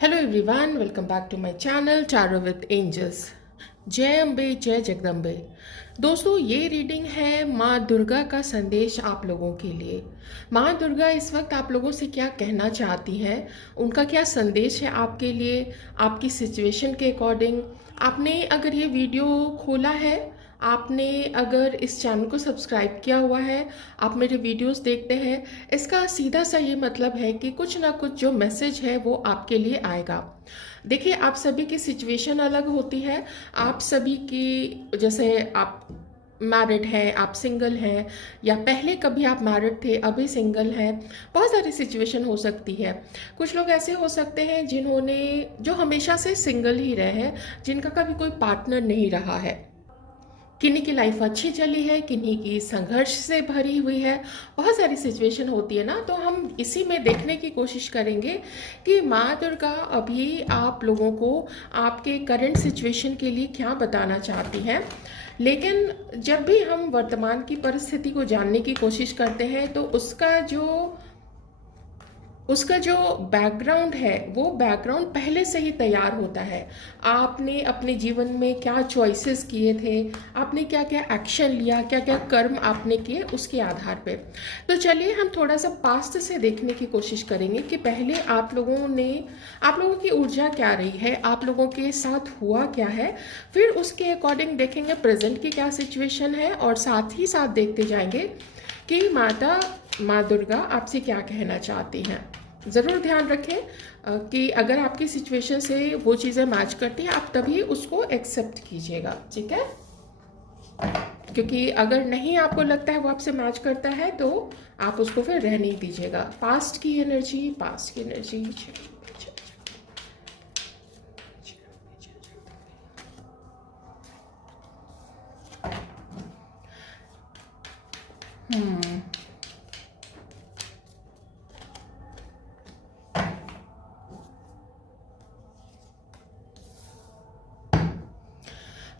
Hello everyone, welcome back to my channel tarot with angels. जय अम्बे, जय जगदम्बे। दोस्तों, ये रीडिंग है माँ दुर्गा का संदेश आप लोगों के लिए। माँ दुर्गा इस वक्त आप लोगों से क्या कहना चाहती हैं, उनका क्या संदेश है आपके लिए, आपकी सिचुएशन के अकॉर्डिंग। आपने अगर ये वीडियो खोला है, आपने अगर इस चैनल को सब्सक्राइब किया हुआ है, आप मेरे वीडियोस देखते हैं, इसका सीधा सा ये मतलब है कि कुछ ना कुछ जो मैसेज है वो आपके लिए आएगा। देखिए, आप सभी की सिचुएशन अलग होती है। आप सभी की, जैसे आप मैरिड हैं, आप सिंगल हैं, या पहले कभी आप मैरिड थे अभी सिंगल हैं, बहुत सारी सिचुएशन हो सकती है। कुछ लोग ऐसे हो सकते हैं जिन्होंने जो हमेशा से सिंगल ही रहे हैं, जिनका कभी कोई पार्टनर नहीं रहा है। किन्हीं की लाइफ अच्छी चली है, किन्हीं की संघर्ष से भरी हुई है। बहुत सारी सिचुएशन होती है ना, तो हम इसी में देखने की कोशिश करेंगे कि माँ दुर्गा अभी आप लोगों को आपके करंट सिचुएशन के लिए क्या बताना चाहती हैं। लेकिन जब भी हम वर्तमान की परिस्थिति को जानने की कोशिश करते हैं तो उसका जो बैकग्राउंड है वो बैकग्राउंड पहले से ही तैयार होता है। आपने अपने जीवन में क्या चॉइसेस किए थे, आपने क्या क्या एक्शन लिया, क्या क्या कर्म आपने किए, उसके आधार पे। तो चलिए हम थोड़ा सा पास्ट से देखने की कोशिश करेंगे कि पहले आप लोगों की ऊर्जा क्या रही है, आप लोगों के साथ हुआ क्या है। फिर उसके अकॉर्डिंग देखेंगे प्रेजेंट की क्या सिचुएशन है, और साथ ही साथ देखते जाएंगे कि माँ दुर्गा आपसे क्या कहना चाहती हैं। ज़रूर ध्यान रखें कि अगर आपकी सिचुएशन से वो चीज़ें मैच करती हैं, आप तभी उसको एक्सेप्ट कीजिएगा, ठीक है। क्योंकि अगर नहीं आपको लगता है वो आपसे मैच करता है तो आप उसको फिर रहने ही दीजिएगा। पास्ट की एनर्जी।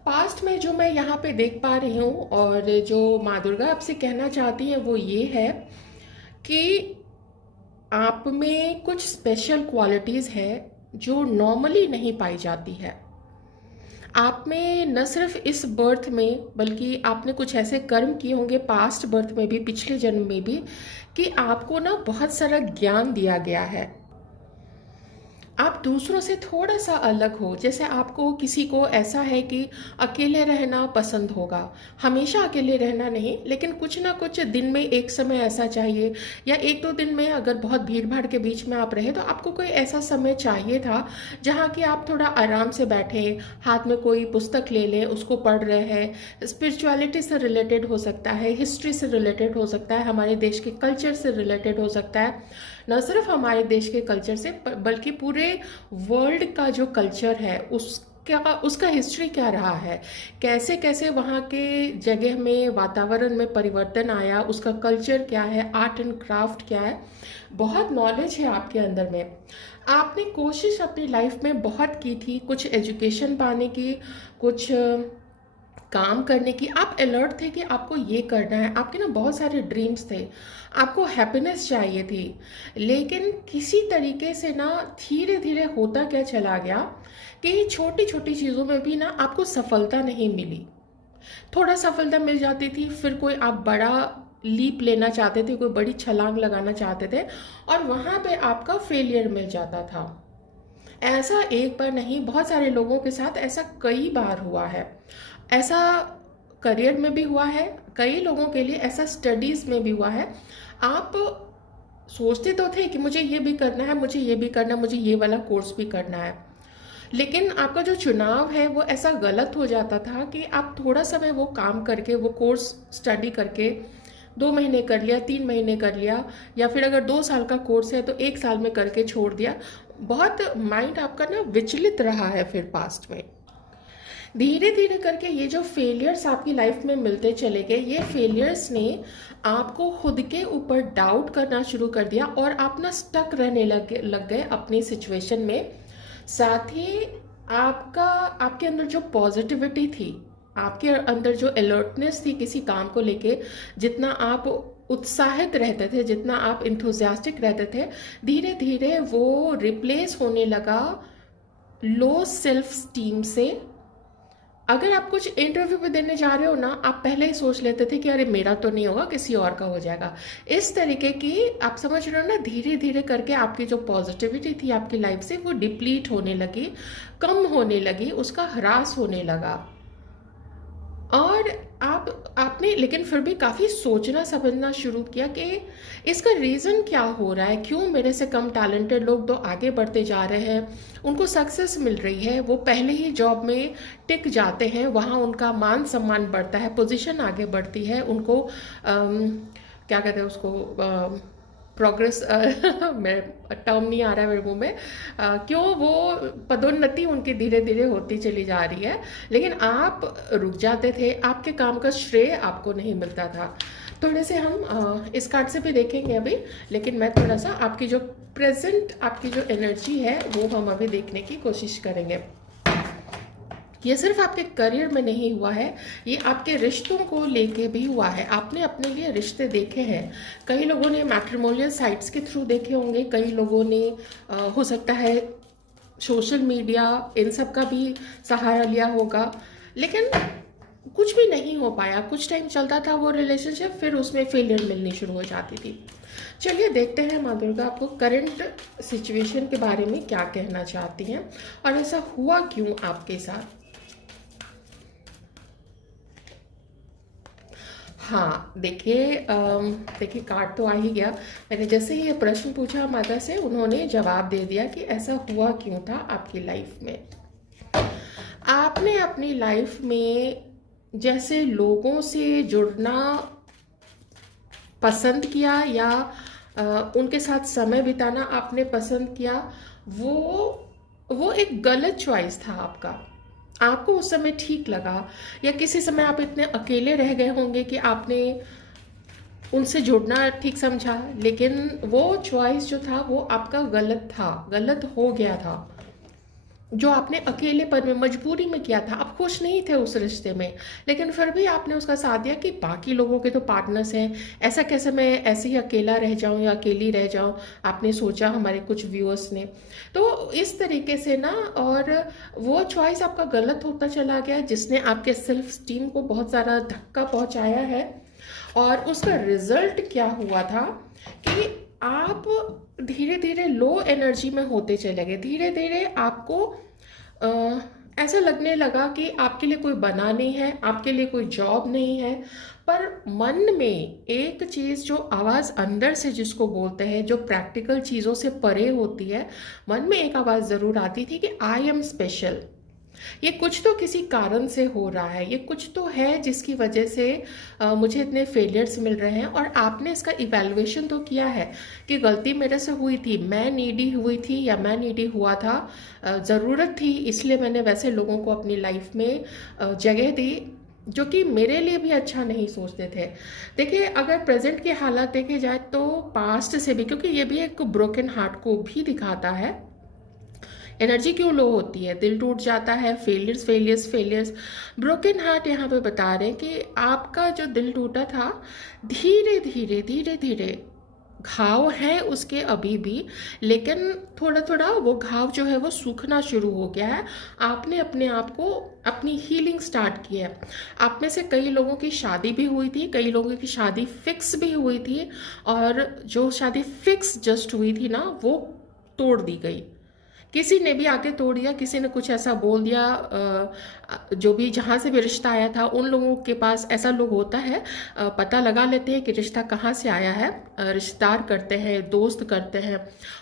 पास्ट में जो मैं यहाँ पे देख पा रही हूँ और जो माँ दुर्गा आपसे कहना चाहती है वो ये है कि आप में कुछ स्पेशल क्वालिटीज़ है जो नॉर्मली नहीं पाई जाती है। आप में न सिर्फ इस बर्थ में, बल्कि आपने कुछ ऐसे कर्म किए होंगे पास्ट बर्थ में भी, पिछले जन्म में भी, कि आपको ना बहुत सारा ज्ञान दिया गया है। आप दूसरों से थोड़ा सा अलग हो। जैसे आपको किसी को ऐसा है कि अकेले रहना पसंद होगा, हमेशा अकेले रहना नहीं, लेकिन कुछ ना कुछ दिन में एक समय ऐसा चाहिए, या एक दो दिन में अगर बहुत भीड़ भाड़ के बीच में आप रहे तो आपको कोई ऐसा समय चाहिए था जहाँ कि आप थोड़ा आराम से बैठें, हाथ में कोई पुस्तक ले लें, उसको पढ़ रहे हैं। स्पिरिचुअलिटी से रिलेटेड हो सकता है, हिस्ट्री से रिलेटेड हो सकता है, हमारे देश के कल्चर से रिलेटेड हो सकता है। न सिर्फ हमारे देश के कल्चर से बल्कि पूरे वर्ल्ड का जो कल्चर है उसका हिस्ट्री क्या रहा है, कैसे कैसे वहाँ के जगह में वातावरण में परिवर्तन आया, उसका कल्चर क्या है, आर्ट एंड क्राफ्ट क्या है। बहुत नॉलेज है आपके अंदर में। आपने कोशिश अपनी लाइफ में बहुत की थी, कुछ एजुकेशन पाने की, कुछ काम करने की। आप अलर्ट थे कि आपको ये करना है, आपके ना बहुत सारे ड्रीम्स थे, आपको हैप्पीनेस चाहिए थी। लेकिन किसी तरीके से ना धीरे धीरे होता क्या चला गया कि छोटी छोटी चीज़ों में भी ना आपको सफलता नहीं मिली। थोड़ा सफलता मिल जाती थी, फिर कोई आप बड़ा लीप लेना चाहते थे, कोई बड़ी छलांग लगाना चाहते थे, और वहाँ पे आपका फेलियर मिल जाता था। ऐसा एक बार नहीं, बहुत सारे लोगों के साथ ऐसा कई बार हुआ है। ऐसा करियर में भी हुआ है, कई लोगों के लिए ऐसा स्टडीज़ में भी हुआ है। आप सोचते तो थे कि मुझे ये भी करना है, मुझे ये भी करना है, मुझे ये वाला कोर्स भी करना है, लेकिन आपका जो चुनाव है वो ऐसा गलत हो जाता था कि आप थोड़ा समय वो काम करके, वो कोर्स स्टडी करके 2 महीने कर लिया, 3 महीने कर लिया, या फिर अगर 2 साल का कोर्स है तो 1 साल में करके छोड़ दिया। बहुत माइंड आपका ना विचलित रहा है। फिर पास्ट में धीरे धीरे करके ये जो फेलियर्स आपकी लाइफ में मिलते चले गए, ये फेलियर्स ने आपको खुद के ऊपर डाउट करना शुरू कर दिया, और आप ना स्टक रहने लग गए अपनी सिचुएशन में। साथ ही आपके अंदर जो पॉजिटिविटी थी, आपके अंदर जो अलर्टनेस थी किसी काम को लेके, जितना आप उत्साहित रहते थे, जितना आप इंथुजियास्टिक रहते थे, धीरे धीरे वो रिप्लेस होने लगा लो सेल्फ स्टीम से। अगर आप कुछ इंटरव्यू पे देने जा रहे हो ना, आप पहले ही सोच लेते थे कि अरे मेरा तो नहीं होगा, किसी और का हो जाएगा। इस तरीके की, आप समझ रहे हो ना, धीरे धीरे करके आपकी जो पॉजिटिविटी थी आपकी लाइफ से, वो डिप्लीट होने लगी, कम होने लगी, उसका ह्रास होने लगा। और आपने लेकिन फिर भी काफ़ी सोचना समझना शुरू किया कि इसका रीज़न क्या हो रहा है, क्यों मेरे से कम टैलेंटेड लोग तो आगे बढ़ते जा रहे हैं, उनको सक्सेस मिल रही है, वो पहले ही जॉब में टिक जाते हैं, वहाँ उनका मान सम्मान बढ़ता है, पोजीशन आगे बढ़ती है, उनको क्या कहते हैं उसको, प्रोग्रेस मैं टर्म नहीं आ रहा है मेरे मुंह में, क्यों वो पदोन्नति उनकी धीरे धीरे होती चली जा रही है, लेकिन आप रुक जाते थे, आपके काम का श्रेय आपको नहीं मिलता था। थोड़े से हम इस कार्ड से भी देखेंगे अभी, लेकिन मैं थोड़ा सा आपकी जो प्रेजेंट आपकी जो एनर्जी है वो हम अभी देखने की कोशिश करेंगे। ये सिर्फ आपके करियर में नहीं हुआ है, ये आपके रिश्तों को लेके भी हुआ है। आपने अपने लिए रिश्ते देखे हैं, कई लोगों ने मैट्रिमोनियल साइट्स के थ्रू देखे होंगे, कई लोगों ने हो सकता है सोशल मीडिया इन सब का भी सहारा लिया होगा, लेकिन कुछ भी नहीं हो पाया। कुछ टाइम चलता था वो रिलेशनशिप, फिर उसमें फेलियर मिलनी शुरू हो जाती थी। चलिए देखते हैं माँ दुर्गा आपको करंट सिचुएशन के बारे में क्या कहना चाहती हैं, और ऐसा हुआ क्यों आपके साथ। हाँ देखिए कार्ड तो आ ही गया। मैंने जैसे ही ये प्रश्न पूछा माता से, उन्होंने जवाब दे दिया कि ऐसा हुआ क्यों था आपकी लाइफ में। आपने अपनी लाइफ में जैसे लोगों से जुड़ना पसंद किया, या उनके साथ समय बिताना आपने पसंद किया, वो एक गलत चॉइस था आपका। आपको उस समय ठीक लगा, या किसी समय आप इतने अकेले रह गए होंगे कि आपने उनसे जुड़ना ठीक समझा, लेकिन वो चॉइस जो था वो आपका गलत था, गलत हो गया था। जो आपने अकेलेपन में मजबूरी में किया था, आप खुश नहीं थे उस रिश्ते में, लेकिन फिर भी आपने उसका साथ दिया कि बाकी लोगों के तो पार्टनर्स हैं, ऐसा कैसे मैं ऐसे ही अकेला रह जाऊं या अकेली रह जाऊं, आपने सोचा, हमारे कुछ व्यूअर्स ने। तो इस तरीके से ना, और वो चॉइस आपका गलत होता चला गया, जिसने आपके सेल्फ स्टीम को बहुत ज़्यादा धक्का पहुंचाया है। और उसका रिजल्ट क्या हुआ था कि आप धीरे धीरे लो एनर्जी में होते चले गए। धीरे धीरे आपको ऐसा लगने लगा कि आपके लिए कोई बना नहीं है, आपके लिए कोई जॉब नहीं है। पर मन में एक चीज़, जो आवाज़ अंदर से जिसको बोलते हैं, जो प्रैक्टिकल चीज़ों से परे होती है, मन में एक आवाज़ ज़रूर आती थी कि आई एम स्पेशल। ये कुछ तो किसी कारण से हो रहा है, ये कुछ तो है जिसकी वजह से मुझे इतने फेलियर्स मिल रहे हैं। और आपने इसका इवैल्यूएशन तो किया है कि गलती मेरे से हुई थी, मैं नीडी हुई थी या मैं नीडी हुआ था, ज़रूरत थी, इसलिए मैंने वैसे लोगों को अपनी लाइफ में जगह दी जो कि मेरे लिए भी अच्छा नहीं सोचते थे। देखिए, अगर प्रेजेंट के हालात देखे जाए तो पास्ट से भी, क्योंकि ये भी एक ब्रोकन हार्ट को भी दिखाता है, एनर्जी क्यों लो होती है, दिल टूट जाता है, failures failures failures. Broken heart यहाँ पे बता रहे हैं कि आपका जो दिल टूटा था, धीरे धीरे धीरे धीरे घाव है उसके अभी भी, लेकिन थोड़ा थोड़ा वो घाव जो है वो सूखना शुरू हो गया है। आपने अपने आप को, अपनी हीलिंग स्टार्ट की है। आप में से कई लोगों की शादी भी हुई थी, कई लोगों की शादी फिक्स भी हुई थी, और जो शादी फिक्स जस्ट हुई थी ना, वो तोड़ दी गई। किसी ने भी आके तोड़ दिया, किसी ने कुछ ऐसा बोल दिया, जो भी जहाँ से भी रिश्ता आया था, उन लोगों के पास, ऐसा लोग होता है, पता लगा लेते हैं कि रिश्ता कहाँ से आया है, रिश्तेदार करते हैं, दोस्त करते हैं,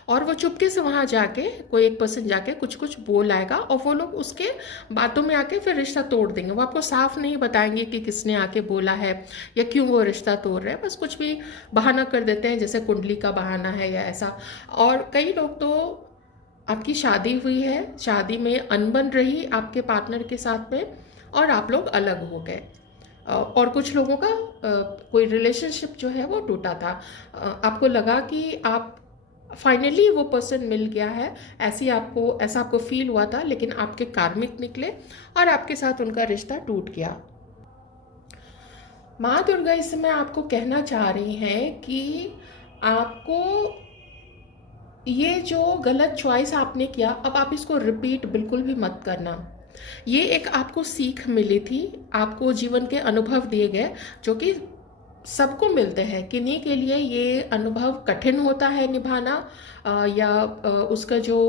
और वो चुपके से वहाँ जाके कोई एक पर्सन जाके कुछ कुछ बोल आएगा, और वो लोग उसके बातों में आके फिर रिश्ता तोड़ देंगे। वो आपको साफ नहीं बताएंगे कि किसने आके बोला है या क्यों वो रिश्ता तोड़ रहे हैं, बस कुछ भी बहाना कर देते हैं, जैसे कुंडली का बहाना है या ऐसा। और कई लोग तो, आपकी शादी हुई है, शादी में अनबन रही आपके पार्टनर के साथ में, और आप लोग अलग हो गए। और कुछ लोगों का कोई रिलेशनशिप जो है वो टूटा था। आपको लगा कि आप फाइनली वो पर्सन मिल गया है, ऐसा आपको फील हुआ था, लेकिन आपके कार्मिक निकले और आपके साथ उनका रिश्ता टूट गया। माँ दुर्गा इस समय आपको कहना चाह रही हैं कि आपको ये जो गलत चॉइस आपने किया, अब आप इसको रिपीट बिल्कुल भी मत करना। ये एक आपको सीख मिली थी, आपको जीवन के अनुभव दिए गए, जो कि सबको मिलते हैं। किन्हीं के लिए ये अनुभव कठिन होता है निभाना, या उसका जो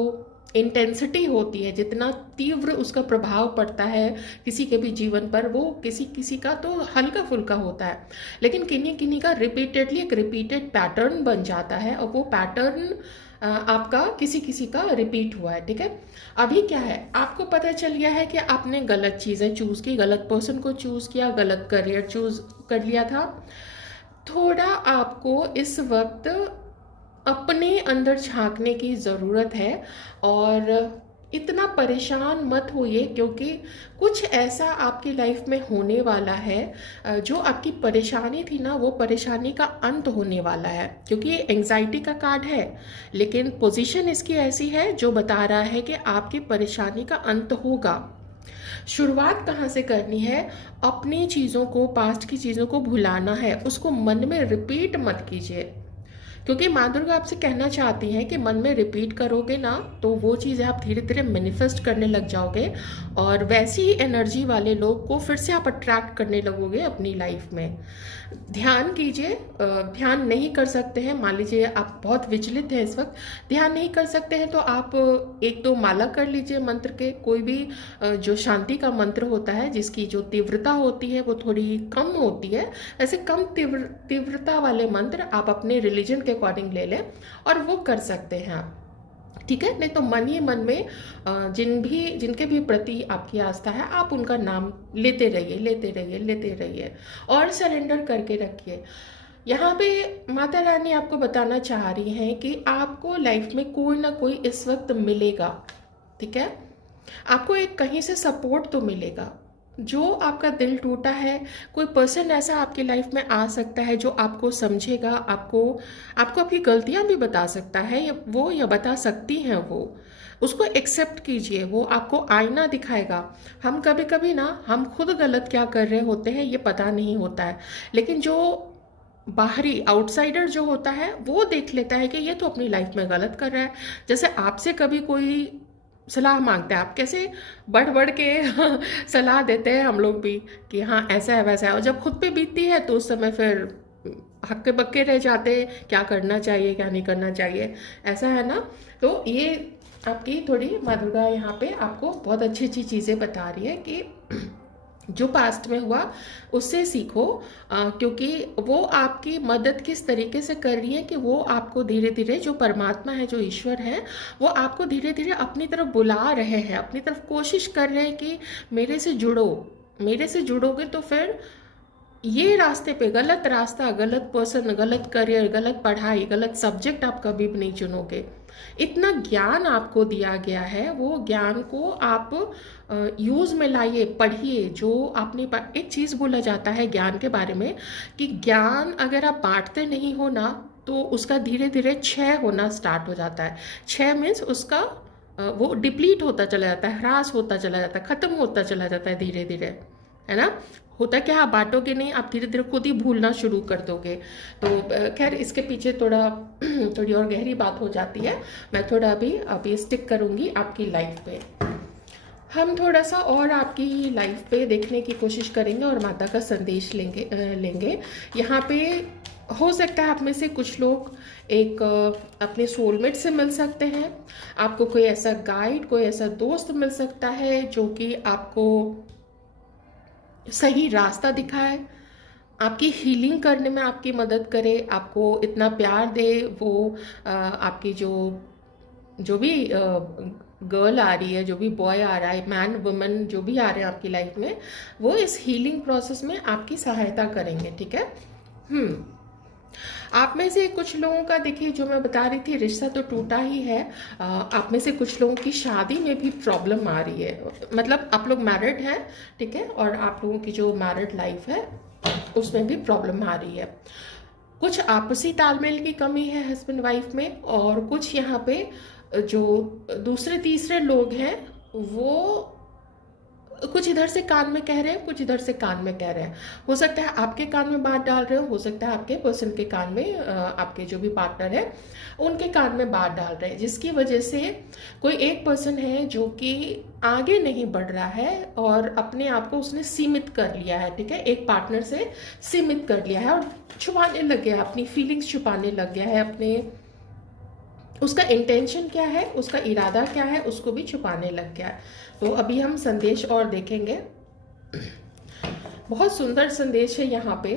इंटेंसिटी होती है, जितना तीव्र उसका प्रभाव पड़ता है किसी के भी जीवन पर, वो किसी किसी का तो हल्का फुल्का होता है, लेकिन किन्हीं किन्हीं का रिपीटेडली एक रिपीटेड पैटर्न बन जाता है, और वो पैटर्न आपका किसी किसी का रिपीट हुआ है। ठीक है, अभी क्या है, आपको पता चल गया है कि आपने गलत चीज़ें चूज़ की, गलत पर्सन को चूज़ किया, गलत करियर चूज़ कर लिया था। थोड़ा आपको इस वक्त अपने अंदर झांकने की ज़रूरत है, और इतना परेशान मत होइए, क्योंकि कुछ ऐसा आपकी लाइफ में होने वाला है, जो आपकी परेशानी थी ना, वो परेशानी का अंत होने वाला है। क्योंकि ये एंग्जाइटी का कार्ड है, लेकिन पोजीशन इसकी ऐसी है जो बता रहा है कि आपकी परेशानी का अंत होगा। शुरुआत कहाँ से करनी है? अपनी चीज़ों को, पास्ट की चीज़ों को भुलाना है, उसको मन में रिपीट मत कीजिए। क्योंकि माँ दुर्गा आपसे कहना चाहती हैं कि मन में रिपीट करोगे ना, तो वो चीज़ें आप धीरे धीरे मैनिफेस्ट करने लग जाओगे, और वैसी ही एनर्जी वाले लोग को फिर से आप अट्रैक्ट करने लगोगे अपनी लाइफ में। ध्यान कीजिए, ध्यान नहीं कर सकते हैं, मान लीजिए आप बहुत विचलित हैं इस वक्त, ध्यान नहीं कर सकते हैं, तो आप एक दो माला कर लीजिए मंत्र के, कोई भी जो शांति का मंत्र होता है, जिसकी जो तीव्रता होती है वो थोड़ी कम होती है, ऐसे कम तीव्रता वाले मंत्र आप अपने रिलीजन के अकॉर्डिंग ले लें, और वो कर सकते हैं आप। ठीक है, नहीं तो मन ही मन में जिनके भी प्रति आपकी आस्था है, आप उनका नाम लेते रहिए, लेते रहिए, लेते रहिए, और सरेंडर करके रखिए। यहाँ पे माता रानी आपको बताना चाह रही हैं कि आपको लाइफ में कोई ना कोई इस वक्त मिलेगा। ठीक है, आपको एक कहीं से सपोर्ट तो मिलेगा। जो आपका दिल टूटा है, कोई पर्सन ऐसा आपकी लाइफ में आ सकता है जो आपको समझेगा, आपको आपको अपनी गलतियां भी बता सकता है, या बता सकती हैं वो। उसको एक्सेप्ट कीजिए, वो आपको आईना दिखाएगा। हम कभी कभी ना, हम खुद गलत क्या कर रहे होते हैं ये पता नहीं होता है, लेकिन जो बाहरी आउटसाइडर जो होता है वो देख लेता है कि ये तो अपनी लाइफ में गलत कर रहा है। जैसे आपसे कभी कोई सलाह मांगता है, आप कैसे बढ़ बढ़ के सलाह देते हैं हम लोग भी, कि हाँ ऐसा है वैसा है, और जब खुद पे बीतती है तो उस समय फिर हक्के बक्के रह जाते हैं, क्या करना चाहिए क्या नहीं करना चाहिए, ऐसा है ना। तो ये आपकी थोड़ी माँ दुर्गा यहाँ पे आपको बहुत अच्छी अच्छी चीज़ें बता रही है कि जो पास्ट में हुआ उससे सीखो, क्योंकि वो आपकी मदद किस तरीके से कर रही है कि वो आपको धीरे धीरे, जो परमात्मा है, जो ईश्वर है, वो आपको धीरे धीरे अपनी तरफ बुला रहे हैं, अपनी तरफ कोशिश कर रहे हैं कि मेरे से जुड़ो। मेरे से जुड़ोगे तो फिर ये रास्ते पे, गलत रास्ता, गलत पर्सन, गलत करियर, गलत पढ़ाई, गलत सब्जेक्ट आप कभी भी नहीं चुनोगे। इतना ज्ञान आपको दिया गया है, वो ज्ञान को आप यूज में लाइए, पढ़िए। जो आपने एक चीज़ बोला जाता है ज्ञान के बारे में, कि ज्ञान अगर आप बांटते नहीं हो ना, तो उसका धीरे धीरे क्षय होना स्टार्ट हो जाता है। क्षय मीन्स उसका वो डिप्लीट होता चला जाता है, ह्रास होता चला जाता है, खत्म होता चला जाता है धीरे धीरे, है ना। होता क्या, आप बांटोगे नहीं, आप धीरे धीरे खुद ही भूलना शुरू कर दोगे। तो खैर इसके पीछे थोड़ी और गहरी बात हो जाती है। मैं थोड़ा अभी स्टिक करूँगी आपकी लाइफ पे। हम थोड़ा सा और आपकी लाइफ पे देखने की कोशिश करेंगे और माता का संदेश लेंगे। यहाँ पे हो सकता है आप में से कुछ लोग एक अपने सोलमेट से मिल सकते हैं। आपको कोई ऐसा गाइड, कोई ऐसा दोस्त मिल सकता है जो कि आपको सही रास्ता दिखाए, आपकी हीलिंग करने में आपकी मदद करे, आपको इतना प्यार दे। वो आपकी जो भी गर्ल आ रही है, जो भी बॉय आ रहा है, मैन वुमेन जो भी आ रहे हैं आपकी लाइफ में, वो इस हीलिंग प्रोसेस में आपकी सहायता करेंगे। ठीक है। आप में से कुछ लोगों का, देखिए जो मैं बता रही थी, रिश्ता तो टूटा ही है। आप में से कुछ लोगों की शादी में भी प्रॉब्लम आ रही है, मतलब आप लोग मैरिड हैं, ठीक है, और आप लोगों की जो मैरिड लाइफ है उसमें भी प्रॉब्लम आ रही है। कुछ आपसी तालमेल की कमी है हस्बैंड वाइफ में, और कुछ यहाँ पे जो दूसरे तीसरे लोग हैं वो कुछ इधर से कान में कह रहे हैं, कुछ इधर से कान में कह रहे हैं। हो सकता है आपके कान में बात डाल रहे हो सकता है आपके पर्सन के कान में, आपके जो भी पार्टनर है उनके कान में बात डाल रहे हैं, जिसकी वजह से कोई एक पर्सन है जो कि आगे नहीं बढ़ रहा है और अपने आप को उसने सीमित कर लिया है। ठीक है, एक पार्टनर से सीमित कर लिया है और छुपाने लग गया है, अपनी फीलिंग्स छुपाने लग गया है, अपने उसका इंटेंशन क्या है, उसका इरादा क्या है, उसको भी छुपाने लग गया है। तो अभी हम संदेश और देखेंगे। बहुत सुंदर संदेश है यहाँ पे,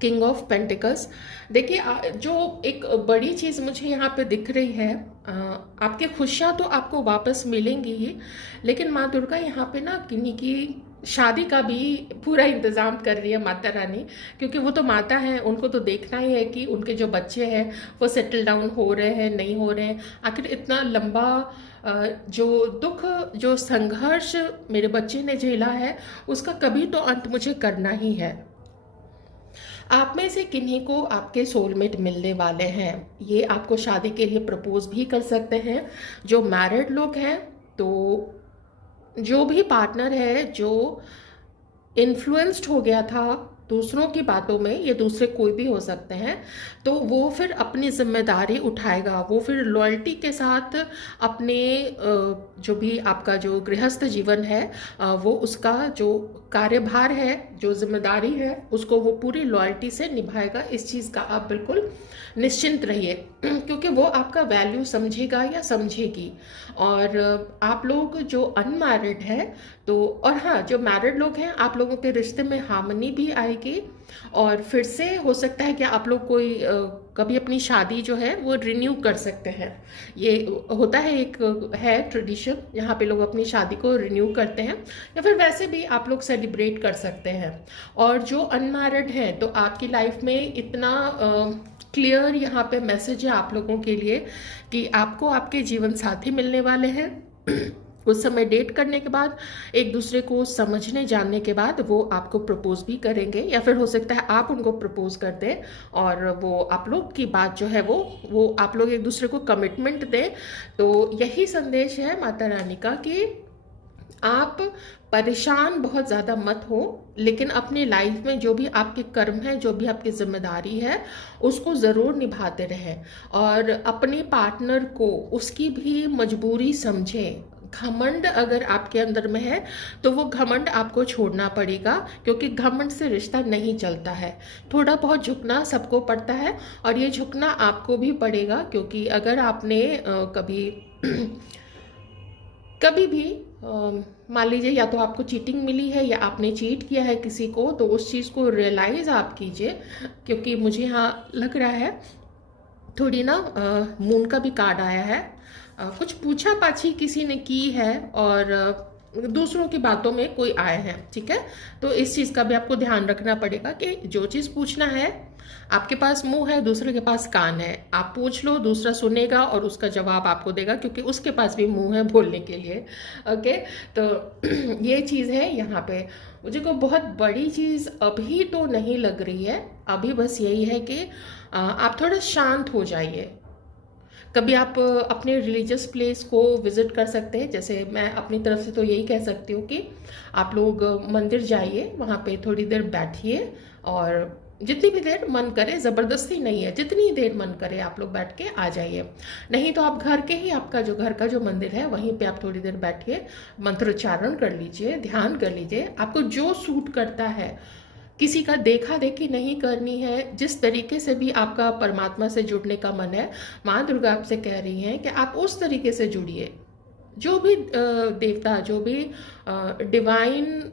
किंग ऑफ पेंटिकल्स। देखिए जो एक बड़ी चीज़ मुझे यहाँ पे दिख रही है, आपके खुशियाँ तो आपको वापस मिलेंगी ही, लेकिन माँ दुर्गा यहाँ पे ना किन्हीं की शादी का भी पूरा इंतज़ाम कर रही है माता रानी, क्योंकि वो तो माता है, उनको तो देखना ही है कि उनके जो बच्चे हैं वो सेटल डाउन हो रहे हैं नहीं हो रहे हैं। आखिर इतना लंबा जो दुख, जो संघर्ष मेरे बच्चे ने झेला है, उसका कभी तो अंत मुझे करना ही है। आप में से किन्हीं को आपके सोलमेट मिलने वाले हैं, ये आपको शादी के लिए प्रपोज भी कर सकते हैं। जो मैरिड लोग हैं, तो जो भी पार्टनर है जो इन्फ्लुएंस्ड हो गया था दूसरों की बातों में, ये दूसरे कोई भी हो सकते हैं, तो वो फिर अपनी जिम्मेदारी उठाएगा, वो फिर लॉयल्टी के साथ अपने जो भी आपका जो गृहस्थ जीवन है, वो उसका जो कार्यभार है, जो जिम्मेदारी है, उसको वो पूरी लॉयल्टी से निभाएगा। इस चीज़ का आप बिल्कुल निश्चिंत रहिए, क्योंकि वो आपका वैल्यू समझेगा या समझेगी। और आप लोग जो अनमैरिड हैं, तो और हाँ, जो मैरिड लोग हैं, आप लोगों के रिश्ते में हार्मनी भी आएगी और फिर से हो सकता है कि आप लोग कोई कभी अपनी शादी जो है वो रिन्यू कर सकते हैं। ये होता है, एक है ट्रेडिशन, यहाँ पे लोग अपनी शादी को रिन्यू करते हैं, या फिर वैसे भी आप लोग सेलिब्रेट कर सकते हैं। और जो अनमैरिड हैं, तो आपकी लाइफ में इतना क्लियर यहाँ पे मैसेज है आप लोगों के लिए कि आपको आपके जीवन साथी मिलने वाले हैं। कुछ समय डेट करने के बाद, एक दूसरे को समझने जानने के बाद वो आपको प्रपोज भी करेंगे, या फिर हो सकता है आप उनको प्रपोज कर दें और वो आप लोग की बात जो है वो आप लोग एक दूसरे को कमिटमेंट दें। तो यही संदेश है माता रानी का कि आप परेशान बहुत ज़्यादा मत हो, लेकिन अपनी लाइफ में जो भी आपके कर्म है, जो भी आपकी जिम्मेदारी है, उसको ज़रूर निभाते रहें और अपने पार्टनर को उसकी भी मजबूरी समझें। घमंड अगर आपके अंदर में है तो वो घमंड आपको छोड़ना पड़ेगा, क्योंकि घमंड से रिश्ता नहीं चलता है। थोड़ा बहुत झुकना सबको पड़ता है और ये झुकना आपको भी पड़ेगा, क्योंकि अगर आपने कभी कभी भी मान लीजिए या तो आपको चीटिंग मिली है या आपने चीट किया है किसी को, तो उस चीज़ को रियलाइज़ आप कीजिए, क्योंकि मुझे यहाँ लग रहा है थोड़ी ना मून का भी कार्ड आया है। कुछ पूछा पाछी किसी ने की है और दूसरों की बातों में कोई आए हैं। ठीक है, तो इस चीज़ का भी आपको ध्यान रखना पड़ेगा कि जो चीज़ पूछना है, आपके पास मुंह है, दूसरे के पास कान है, आप पूछ लो, दूसरा सुनेगा और उसका जवाब आपको देगा, क्योंकि उसके पास भी मुंह है बोलने के लिए। ओके, तो ये चीज़ है यहाँ पे। मुझे को बहुत बड़ी चीज़ अभी तो नहीं लग रही है, अभी बस यही है कि आप थोड़ा शांत हो जाइए। कभी आप अपने रिलीजियस प्लेस को विज़िट कर सकते हैं, जैसे मैं अपनी तरफ से तो यही कह सकती हूँ कि आप लोग मंदिर जाइए, वहाँ पे थोड़ी देर बैठिए और जितनी भी देर मन करे, ज़बरदस्ती नहीं है, जितनी देर मन करे आप लोग बैठ के आ जाइए। नहीं तो आप घर के ही, आपका जो घर का जो मंदिर है वहीं पे आप थोड़ी देर बैठिए, मंत्रोच्चारण कर लीजिए, ध्यान कर लीजिए, आपको जो सूट करता है। किसी का देखा देखी नहीं करनी है, जिस तरीके से भी आपका परमात्मा से जुड़ने का मन है, माँ दुर्गा आपसे कह रही हैं कि आप उस तरीके से जुड़िए। जो भी देवता, जो भी डिवाइन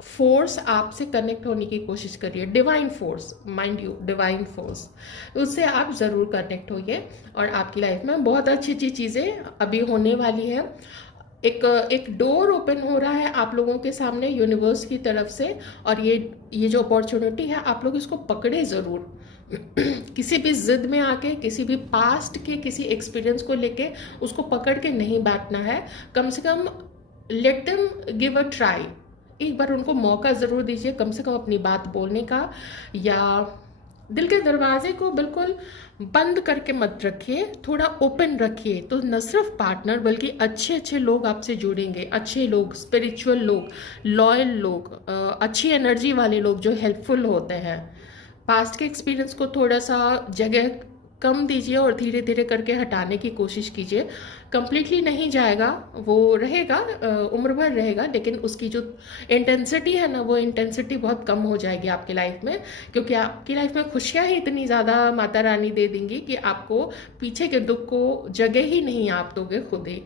फोर्स आपसे कनेक्ट होने की कोशिश करिए, divine force, mind you, divine force, उससे आप ज़रूर कनेक्ट होइए और आपकी लाइफ में बहुत अच्छी अच्छी चीज़ें अभी होने वाली है। एक डोर ओपन हो रहा है आप लोगों के सामने यूनिवर्स की तरफ से, और ये जो अपॉर्चुनिटी है आप लोग इसको पकड़े ज़रूर। किसी भी जिद में आके, किसी भी पास्ट के किसी एक्सपीरियंस को लेके उसको पकड़ के नहीं बैठना है। कम से कम let them give a try, एक बार उनको मौका ज़रूर दीजिए, कम से कम अपनी बात बोलने का, या दिल के दरवाजे को बिल्कुल बंद करके मत रखिए, थोड़ा ओपन रखिए, तो न सिर्फ पार्टनर बल्कि अच्छे अच्छे लोग आपसे जुड़ेंगे, अच्छे लोग, स्पिरिचुअल लोग, लॉयल लोग, अच्छी एनर्जी वाले लोग जो हेल्पफुल होते हैं। पास्ट के एक्सपीरियंस को थोड़ा सा जगह कम दीजिए और धीरे धीरे करके हटाने की कोशिश कीजिए। कंप्लीटली नहीं जाएगा, वो रहेगा, उम्र भर रहेगा, लेकिन उसकी जो इंटेंसिटी है ना, वो इंटेंसिटी बहुत कम हो जाएगी आपकी लाइफ में, क्योंकि आपकी लाइफ में खुशियाँ ही इतनी ज़्यादा माता रानी दे देंगी कि आपको पीछे के दुख को जगह ही नहीं आप दोगे खुद ही।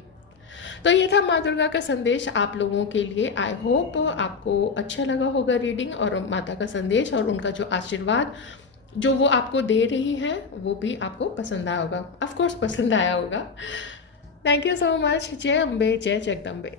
तो ये था माँ दुर्गा का संदेश आप लोगों के लिए। आई होप आपको अच्छा लगा होगा रीडिंग, और माता का संदेश और उनका जो आशीर्वाद जो वो आपको दे रही हैं वो भी आपको पसंद आया होगा, ऑफ कोर्स पसंद आया होगा। Thank you so much. जय अम्बे, जय जगदम्बे।